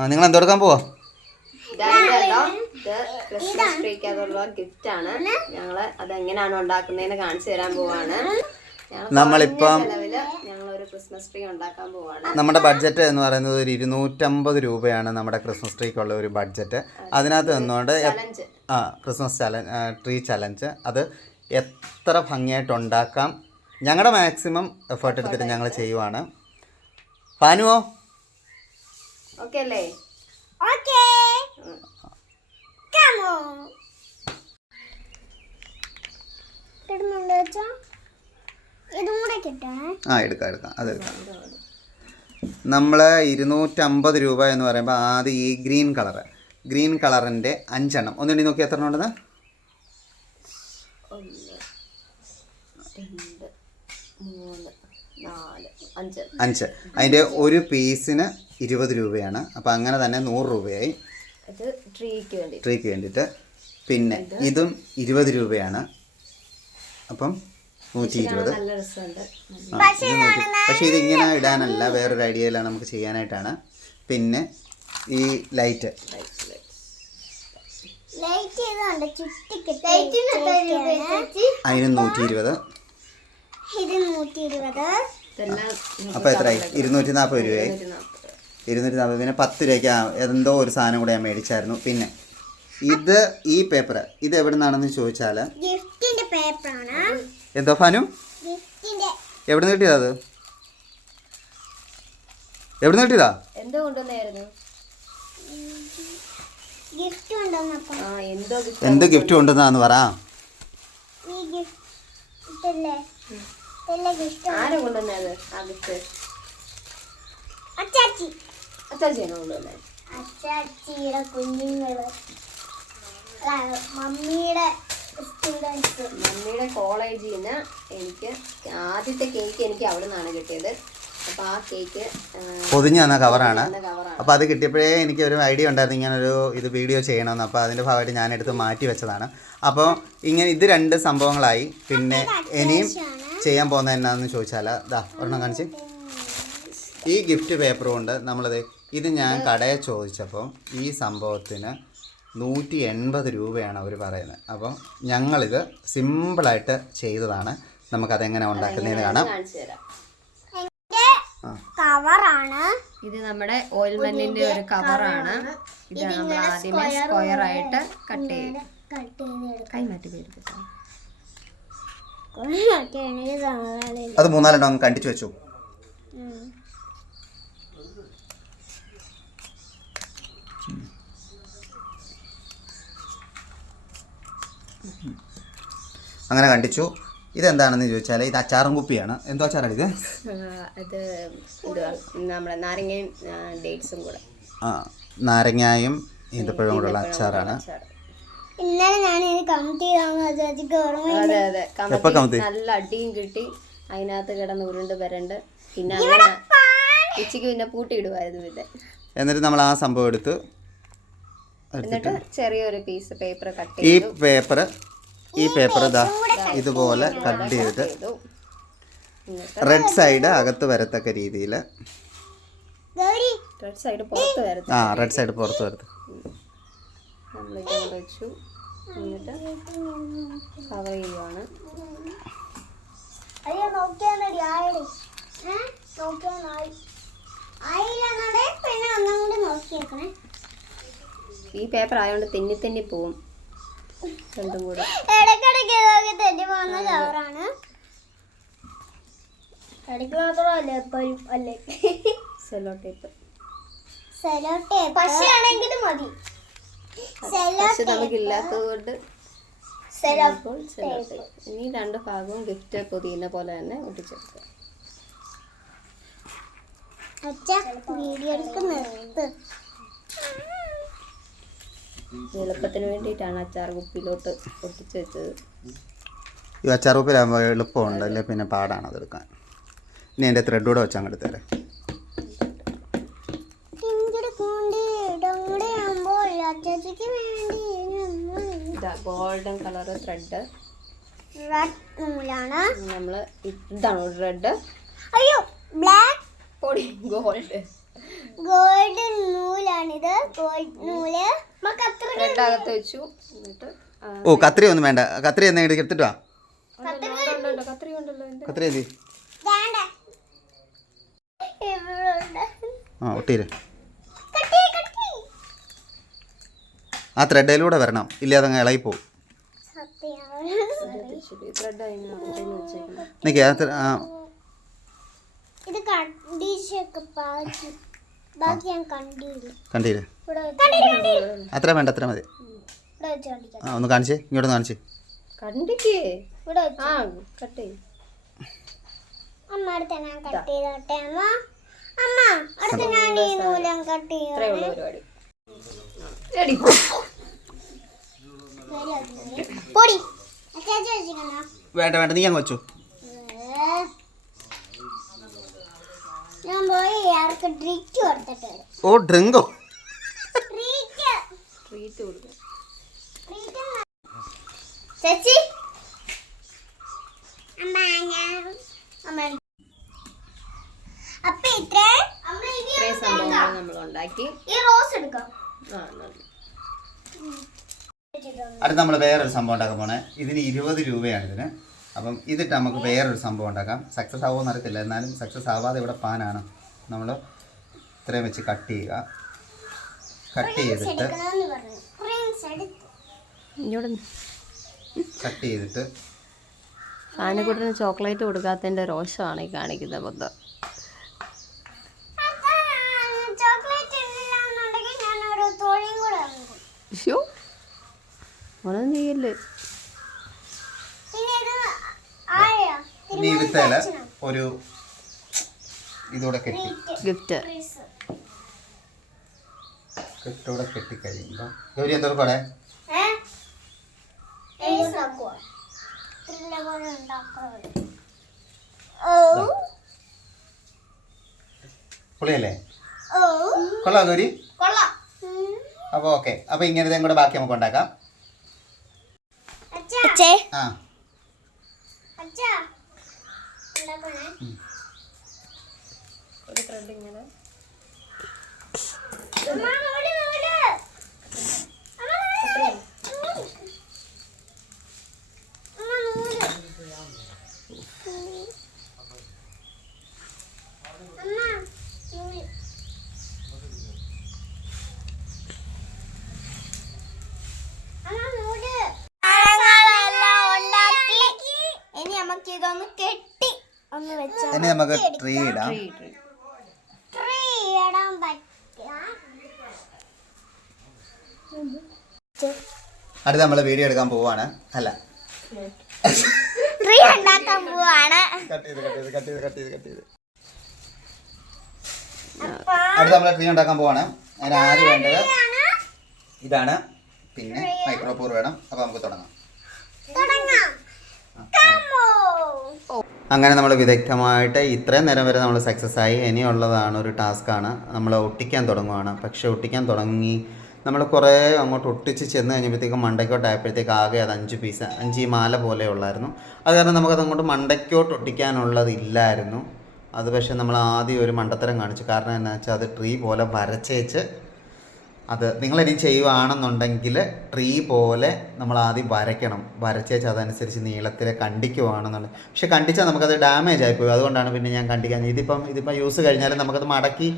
ആ നിങ്ങൾ എന്തെടുക്കാൻ പോവാ? ഗിഫ്റ്റ് ആണ് അത് എങ്ങനെയാണ് ഉണ്ടാക്കുന്നതെന്ന് കാണിച്ചു തരാൻ പോവാണ്. നമ്മളിപ്പം നമ്മുടെ ബഡ്ജറ്റ് എന്ന് പറയുന്നത് ഒരു ഇരുന്നൂറ്റമ്പത് രൂപയാണ് നമ്മുടെ ക്രിസ്മസ് ട്രീക്കുള്ള ഒരു ബഡ്ജറ്റ് അതിനകത്ത് നിന്നുകൊണ്ട് ആ ക്രിസ്മസ് ചലഞ്ച് ട്രീ ചലഞ്ച് അത് എത്ര ഭംഗിയായിട്ട് ഉണ്ടാക്കാം? ഞങ്ങളുടെ മാക്സിമം എഫേർട്ട് എടുത്തിട്ട് ഞങ്ങൾ ചെയ്യുവാണ്. പാനുവോ ഓക്കെ അല്ലേ? ഓക്കെ. ആ എടുക്കാം എടുക്കാം. നമ്മൾ ഇരുന്നൂറ്റമ്പത് രൂപ എന്ന് പറയുമ്പോൾ ആദ്യം ഈ ഗ്രീൻ കളറ് ഗ്രീൻ കളറിന്റെ അഞ്ചെണ്ണം. ഒന്നുകൂടി നോക്കി എത്ര എണ്ണം ഉണ്ടെന്ന്? ഒന്ന് രണ്ട് മൂന്ന് നാല് അഞ്ച്. അഞ്ച്. അതിന്റെ ഒരു പീസിന് ഇരുപത് രൂപയാണ്. അപ്പോൾ അങ്ങനെ തന്നെ നൂറ് രൂപയായി. ഇത് ട്രീക്ക് വേണ്ടി. ട്രീക്ക് വേണ്ടിയിട്ട്. പിന്നെ ഇതും ഇരുപത് രൂപയാണ്. അപ്പം നൂറ്റി ഇരുപത്. പക്ഷേ ഇത് ഇങ്ങനെ ഇടാനല്ല. വേറൊരു ഐഡിയയിലാണ് നമുക്ക് ചെയ്യാനായിട്ടാണ്. പിന്നെ ഈ ലൈറ്റ്. അതിന് നൂറ്റി ഇരുപത്. അപ്പോൾ എത്രയായി? ഇരുന്നൂറ്റി നാൽപ്പത് രൂപയായി. ഇരുന്നൂറ്റി നാൽപ്പത്. പിന്നെ പത്ത് രൂപയ്ക്ക് എന്തോ ഒരു സാധനം കൂടെ ഞാൻ മേടിച്ചായിരുന്നു. പിന്നെ ഇത് ഈ പേപ്പർ ഇത് എവിടെ നിന്നാണെന്ന് ചോദിച്ചാൽ ഗിഫ്റ്റിന്റെ പേപ്പറാണ്. എന്തോ ഫാനു? ഗിഫ്റ്റിന്റെ എവിടെ നിന്ന് കിട്ടിയതാ അത്? എവിടെ നിന്ന് കിട്ടിയതാ? എന്തോ കൊണ്ടുവന്നായിരുന്നു. ഗിഫ്റ്റ് കൊണ്ടുവന്നപ്പം ആ എന്തോ ഗിഫ്റ്റ് കൊണ്ടുവന്നാന്ന് പറ. ഈ ഗിഫ്റ്റ് ഇല്ലേ ഗിഫ്റ്റ് ആരാ കൊണ്ടുവന്നത് ആ ഗിഫ്റ്റ്? അച്ചാച്ചി അച്ചാച്ചിയാണോ കൊണ്ടുവന്നത് അച്ചാച്ചിയുടെ കുഞ്ഞുങ്ങൾ. മമ്മിയുടെ സ്റ്റുഡൻസ് മമ്മിയുടെ കോളേജിൽ നിന്ന് എനിക്ക് ആദ്യത്തെ കേക്ക് എനിക്ക് അവിടെ നിന്നാണ് കിട്ടിയത്. അപ്പോൾ ആ കേക്ക് പൊതിഞ്ഞു തന്ന കവറാണ് അപ്പോൾ അത് കിട്ടിയപ്പോഴേ എനിക്ക് ഒരു ഐഡിയ ഉണ്ടായിരുന്നു ഇങ്ങനൊരു ഇത് വീഡിയോ ചെയ്യണമെന്ന്. അപ്പോൾ അതിന്റെ ഭാഗമായിട്ട് ഞാൻ എടുത്ത് മാറ്റി വെച്ചതാണ്. അപ്പോൾ ഇങ്ങനെ ഇത് രണ്ട് സംഭവങ്ങളായി. പിന്നെ ഇനിയും ചെയ്യാൻ പോകുന്നത് എന്നാന്ന് ചോദിച്ചാൽ ദാ ഒരെണ്ണം കാണിച്ച്. ഈ ഗിഫ്റ്റ് പേപ്പർ കൊണ്ട് നമ്മളത് ഇത് ഞാൻ കടയിൽ ചോദിച്ചപ്പോൾ ഈ സംഭവത്തിന് നൂറ്റി എൺപത് രൂപയാണ് അവർ പറയുന്നത്. അപ്പം ഞങ്ങളിത് സിമ്പിളായിട്ട് ചെയ്തതാണ്. നമുക്കതെങ്ങനെ ഉണ്ടാക്കുന്നതെന്ന് കാണാം. കവറാണ്. ഇത് നമ്മുടെ ഓയിൽമെന്റിന്റെ ഒരു കവറാണ്. ഇത് നമ്മൾ ആദ്യമേ സ്ക്വയർ ആയിട്ട് കട്ട് ചെയ്യും അത് മൂന്നാലെണ്ണം കണ്ടിച്ച് വെച്ചു. അങ്ങനെ കണ്ടിച്ചു. ഇതെന്താണെന്ന് ചോദിച്ചാൽ ഇത് അച്ചാറും കുപ്പിയാണ്. എന്തോ അച്ചാറാണ് ഇത് അത് നമ്മുടെ നാരങ്ങയും ഡേറ്റ്സും കൂടെ. ആ നാരങ്ങായും ഈന്തപ്പഴവും കൂടെയുള്ള അച്ചാറാണ്. ഇന്നലെ ഞാൻ? നല്ല അടിയും കിട്ടി. അതിനകത്ത് കിടന്ന് ഉരുണ്ട് വരണ്ട്. പിന്നെ ഉച്ചയ്ക്ക് പിന്നെ പൂട്ടിയിടുമായിരുന്നു പിന്നെ എന്നിട്ട് നമ്മൾ ആ സംഭവം എടുത്ത് എന്നിട്ട് ചെറിയൊരു പീസ് പേപ്പർ കട്ട് ഈ പേപ്പർ ഈ പേപ്പർ ഇതാ ഇതുപോലെ കട്ട് ചെയ്തിട്ട് റെഡ് സൈഡ് അകത്ത് വരത്തക്ക രീതിയിൽ റെഡ് സൈഡ് പുറത്ത് ആ റെഡ് സൈഡ് പുറത്ത് വരത്ത്. വെച്ചു. എന്നിട്ട് കവർ ചെയ്യുവാണ്. ഈ പേപ്പർ ആയതുകൊണ്ട് തെന്നി തെന്നി പോവും. രണ്ടും കൂടെ. ഇടയ്ക്കിടയ്ക്ക് നോക്കി തെറ്റി പോകുന്ന കവറാണ് ഇടയ്ക്ക് മാത്രമല്ല എപ്പോഴും അല്ലേ? സെലോ ടേപ്പ് സെലോ ടേപ്പ് പശയാണെങ്കിൽ മതി. പക്ഷെ നമുക്കില്ലാത്തത് കൊണ്ട് ഇനി രണ്ട് ഭാഗവും ഗിഫ്റ്റ് പൊതിയുന്ന പോലെ തന്നെ ഒട്ടിച്ചെടുക്കുക. അച്ഛ വീഡിയോ നിർത്ത്. എളുപ്പത്തിന് വേണ്ടിയിട്ടാണ് അച്ചാർ കുപ്പിയിലോട്ട് ഒട്ടിച്ച് വെച്ചത്. ഈ അച്ചാർ കുപ്പിയിലാകുമ്പോൾ എളുപ്പമുണ്ട് അല്ലെ? പിന്നെ പാടാണ് അതെടുക്കാൻ. ഇനി എന്റെ ത്രെഡ് കൂടെ വെച്ച് അങ്ങോട്ട് തരാം. ഗോൾഡൻ കളർ ത്രെഡ് നമ്മൾ ഇതാണ് റെഡ് അയ്യോ ബ്ലാക്ക് പൊടി ഗോൾഡ് ഗോൾഡ് നൂലാണിത്. ഗോൾഡ് നൂൽ. അത്ര വെച്ചു. എന്നിട്ട് ഓ കത്രി ഒന്നും വേണ്ട. കത്രി എന്നാ എടുത്തിട്ട് വാ. കത്രി എന്ത് കത്രി ആ കട്ടി ആ ത്രെഡിലൂടെ വരണം. ഇല്ലേ അതങ്ങ് ഇളകിപ്പോവും. സത്യം. ശരി ത്രെഡ് അതിന് അതിന് വെച്ചേക്കണം നിൽക്കേ ആ കണ്ടില്ല. അത്ര വേണ്ട അത്ര മതി. ഇവിടെ വെച്ച് കണ്ടിക്കാം. ആ ഒന്ന് കാണിച്ചേ. ഇങ്ങോട്ട് കാണിച്ചേ. കണ്ടിക്കേ ഇവിടെ വെച്ച്. ആ കട്ട് അമ്മ അടുത്ത ഞാൻ കട്ട് ചെയ്തോട്ടെ അമ്മ. അമ്മ അടുത്ത ഞാൻ ഈ നൂലം കട്ട് വേണ്ട വേണ്ട. നീ അങ്ങ് വെച്ചു. ഞാൻ പോയി ആർക്ക് ഡ്രിങ്ക് കൊടുത്തിട്ട് ഓ ഡ്രിങ്കോ? ട്രീറ്റ് കൊടുക്കും. ചേച്ചി? അപ്പൊ ഇത്രേ? സംഭവങ്ങൾ നമ്മൾ ഉണ്ടാക്കി ഈ റോസ് എടുക്കാം? ആ നന്ദി അടുത്ത നമ്മൾ വേറൊരു സംഭവം ഉണ്ടാക്കാൻ പോണേ. ഇതിന് ഇരുപത് രൂപയാണ് ഇതിന്. അപ്പം ഇതിട്ട് നമുക്ക് വേറൊരു സംഭവം ഉണ്ടാക്കാം. സക്സസ് ആവുമോ അറിയത്തില്ല. എന്നാലും സക്സസ് ആവാതെ ഇവിടെ പാനാണ് നമ്മൾ ഇത്രയും വെച്ച് കട്ട് ചെയ്യുക. കട്ട് ചെയ്തിട്ട് കട്ട് ചെയ്തിട്ട് ആനക്കുട്ടന് ചോക്ലേറ്റ് കൊടുക്കാത്തതിന്റെ രോഷമാണ് ഈ കാണിക്കുന്നത് മൊത്തം. അയ്യോ ഒന്നും ചെയ്യല്ലേ പിന്നെ ഇത് ഇനി ഒരു ഇതോടെ കെട്ടി. ഗിഫ്റ്റ്. കെട്ടോടെ കെട്ടി കെട്ടിക്കഴിയുമ്പോൾ ഗൗരി എന്തോടെ പുളിയല്ലേ? കൊള്ളാം ഗൗരി. അപ്പോൾ ഓക്കെ. അപ്പോൾ ഇങ്ങനത്തെ കൂടെ ബാക്കി നമുക്ക് ഉണ്ടാക്കാം. ആ. ഒരു ത്രെഡ് ഇങ്ങനെ ഇനി നമുക്ക് ഇതൊന്ന് കെട്ടി ഒന്ന് വെച്ചോ ഇനി നമുക്ക് ട്രീ ഇടാം ട്രീ ട്രീ ട്രീ ഇടാൻ പറ്റിയ അടുത്ത നമ്മൾ വീഡിയോ എടുക്കാൻ പോവാണ്. അല്ല അടുത്ത നമ്മൾ ട്രീ ഉണ്ടാക്കാൻ പോവാണ്. അതിന് ആദ്യം വേണ്ടത്? ഇതാണ്. പിന്നെ മൈക്രോപോർ വേണം. അപ്പൊ നമുക്ക് തുടങ്ങാം. അങ്ങനെ നമ്മൾ വിദഗ്ധമായിട്ട് ഇത്രയും നേരം വരെ നമ്മൾ സക്സസ് ആയി. ഇനിയുള്ളതാണ് ഒരു ടാസ്ക്കാണ് നമ്മൾ ഒട്ടിക്കാൻ തുടങ്ങുകയാണ് പക്ഷെ ഒട്ടിക്കാൻ തുടങ്ങി നമ്മൾ കുറേ അങ്ങോട്ട് ഒട്ടിച്ച് ചെന്ന് കഴിഞ്ഞപ്പോഴത്തേക്കും മണ്ടയ്ക്കോട്ടായപ്പോഴത്തേക്ക് ആകെ അത് അഞ്ച് പീസ് അഞ്ച് മാല പോലെ ഉള്ളായിരുന്നു. അത് കാരണം നമുക്കത് അങ്ങോട്ട് മണ്ടയ്ക്കോട്ട് ഒട്ടിക്കാനുള്ളതില്ലായിരുന്നു. അത് പക്ഷേ നമ്മൾ ആദ്യം ഒരു മണ്ടത്തരം കാണിച്ചു. കാരണം എന്താ വെച്ചാൽ അത് ട്രീ പോലെ വരച്ചേച്ച് അത് നിങ്ങളിനി ചെയ്യുവാണെന്നുണ്ടെങ്കിൽ ട്രീ പോലെ നമ്മൾ ആദ്യം വരയ്ക്കണം. വരച്ചേച്ച് അതനുസരിച്ച് നീളത്തിൽ കണ്ടിക്കുവാണെന്നുള്ളത് പക്ഷെ കണ്ടിച്ചാൽ നമുക്കത് ഡാമേജ് ആയിപ്പോയി അതുകൊണ്ടാണ് പിന്നെ ഞാൻ കണ്ടിക്കാൻ ഇതിപ്പം ഇതിപ്പം യൂസ് കഴിഞ്ഞാലും നമുക്കത് മടക്കി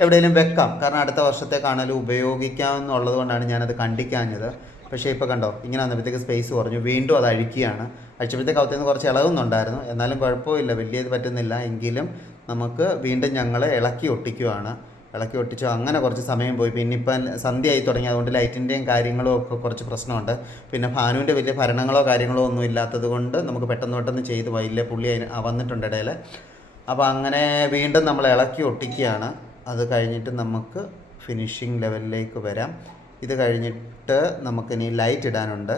എവിടെയെങ്കിലും വെക്കാം. കാരണം അടുത്ത വർഷത്തേക്കാണെങ്കിലും ഉപയോഗിക്കാമെന്നുള്ളത് കൊണ്ടാണ് ഞാനത് കണ്ടിക്കാഞ്ഞത്. പക്ഷേ ഇപ്പോൾ കണ്ടോ ഇങ്ങനെ വന്നപ്പോഴത്തേക്ക് സ്പേസ് കുറഞ്ഞു. വീണ്ടും അത് അഴിക്കുകയാണ്. അഴിച്ചപ്പോഴത്തേക്ക് അകത്തുനിന്ന് കുറച്ച് ഇളകുന്നുണ്ടായിരുന്നു. എന്നാലും കുഴപ്പമില്ല. വലിയ ഇത് പറ്റുന്നില്ല. എങ്കിലും നമുക്ക് വീണ്ടും ഞങ്ങൾ ഇളക്കി ഒട്ടിക്കുവാണ്. ഇളക്കി ഒട്ടിച്ചു അങ്ങനെ കുറച്ച് സമയം പോയി. പിന്നെ ഇപ്പം സന്ധ്യയായി തുടങ്ങി. അതുകൊണ്ട് ലൈറ്റിന്റെയും കാര്യങ്ങളും ഒക്കെ കുറച്ച് പ്രശ്നമുണ്ട്. പിന്നെ ഭാനുവിന്റെ വലിയ ഭരണങ്ങളോ കാര്യങ്ങളോ ഒന്നും ഇല്ലാത്തത് കൊണ്ട് നമുക്ക് പെട്ടെന്ന് പെട്ടെന്ന് ചെയ്ത് വലിയ പുള്ളി വന്നിട്ടുണ്ട് ഇടയിൽ അപ്പോൾ അങ്ങനെ വീണ്ടും നമ്മൾ ഇളക്കി ഒട്ടിക്കുകയാണ്. അത് കഴിഞ്ഞിട്ട് നമുക്ക് ഫിനിഷിംഗ് ലെവലിലേക്ക് വരാം. ഇത് കഴിഞ്ഞിട്ട് നമുക്കിനി ലൈറ്റ് ഇടാനുണ്ട്.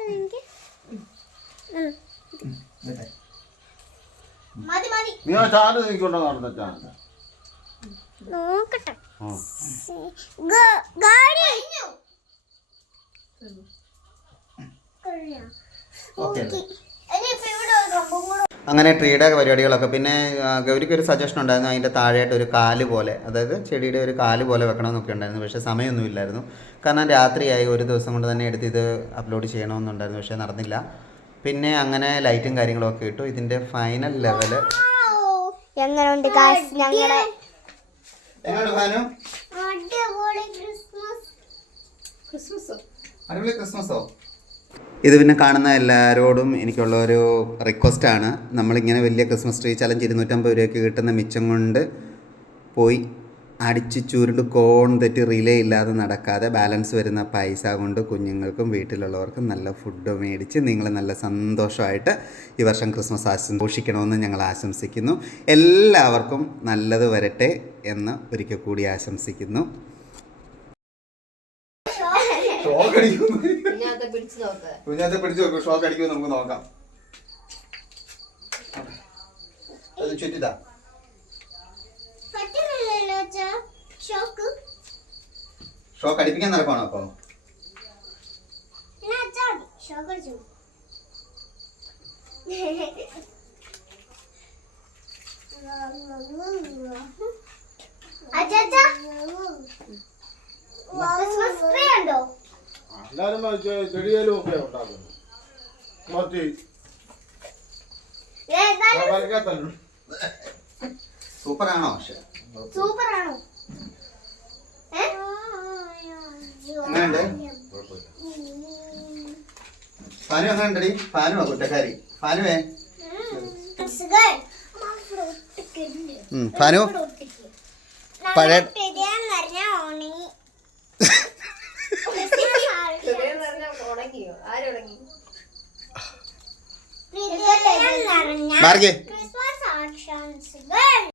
നീങ്ങി മതി മതി. നീ ആ ചാൽ നീക്കൊണ്ടോ നടന്ന ചാൽ? നോക്കട്ടെ. ഓക്കെ ഇനിയിപ്പോ ഇവിടെ ഒരു കമ്പും കൂടെ അങ്ങനെ ട്രീയുടെ പരിപാടികളൊക്കെ. പിന്നെ ഗൗരിക്ക് ഒരു സജഷൻ ഉണ്ടായിരുന്നു അതിന്റെ താഴെയായിട്ട് ഒരു കാൽ പോലെ. അതായത് ചെടിയുടെ ഒരു കാൽ പോലെ വെക്കണമെന്നൊക്കെ ഉണ്ടായിരുന്നു. പക്ഷേ സമയമൊന്നുമില്ലായിരുന്നു കാരണം രാത്രിയായി ഒരു ദിവസം കൊണ്ട് തന്നെ എടുത്ത് ഇത് അപ്ലോഡ് ചെയ്യണമെന്നുണ്ടായിരുന്നു. പക്ഷേ നടന്നില്ല. പിന്നെ അങ്ങനെ ലൈറ്റും കാര്യങ്ങളൊക്കെ ഇട്ടു. ഇതിന്റെ ഫൈനൽ ലെവൽ എങ്ങനെയുണ്ട് ഞങ്ങളുടെ അടിപൊളി ക്രിസ്മസോ ഇത് പിന്നെ കാണുന്ന എല്ലാവരോടും എനിക്കുള്ള ഒരു റിക്വസ്റ്റാണ്. നമ്മളിങ്ങനെ വലിയ ക്രിസ്മസ് ട്രീ ചലഞ്ച് ഇരുന്നൂറ്റമ്പത് രൂപയ്ക്ക് കിട്ടുന്ന മിച്ചം കൊണ്ട് പോയി അടിച്ച് ചുരുണ്ട് കോൺ തെറ്റി റിലേ ഇല്ലാതെ നടക്കാതെ ബാലൻസ് വരുന്ന പൈസ കൊണ്ട് കുഞ്ഞുങ്ങൾക്കും വീട്ടിലുള്ളവർക്കും നല്ല ഫുഡ് മേടിച്ച് നിങ്ങൾ നല്ല സന്തോഷമായിട്ട് ഈ വർഷം ക്രിസ്മസ് ആശംസിക്കണമെന്ന് ഞങ്ങൾ ആശംസിക്കുന്നു. എല്ലാവർക്കും നല്ലത് വരട്ടെ എന്ന് ഒരിക്കൽ കൂടി ആശംസിക്കുന്നു. ഷോക്ക് അടിക്കുന്നു. അത് പിടിച്ചു നോക്ക്. കുഞ്ഞാത്തെ പിടിച്ചു നോക്കും ഷോക്ക് അടിക്കുമോ നമുക്ക് നോക്കാം. അത് ചുറ്റിതാ. ഷോക്ക്. ഷോക്ക് അടിപ്പിക്കാൻ നടക്കണോ അപ്പൊ? അച്ഛാ ക്രിസ്മസ് ട്രീ ഉണ്ടോ? എല്ലാരും ചെ- ചെടിയേലും ഒക്കെ ഉണ്ടാക്കുന്നു. മത്തി. സൂപ്പറാണോ പക്ഷെ? സൂപ്പറാണോ? ഫാനു എങ്ങനെ ഉണ്ടടി ഫാനുവാ കുറ്റക്കാരി. ഫാനുവേ? ഫാനു? പഴയ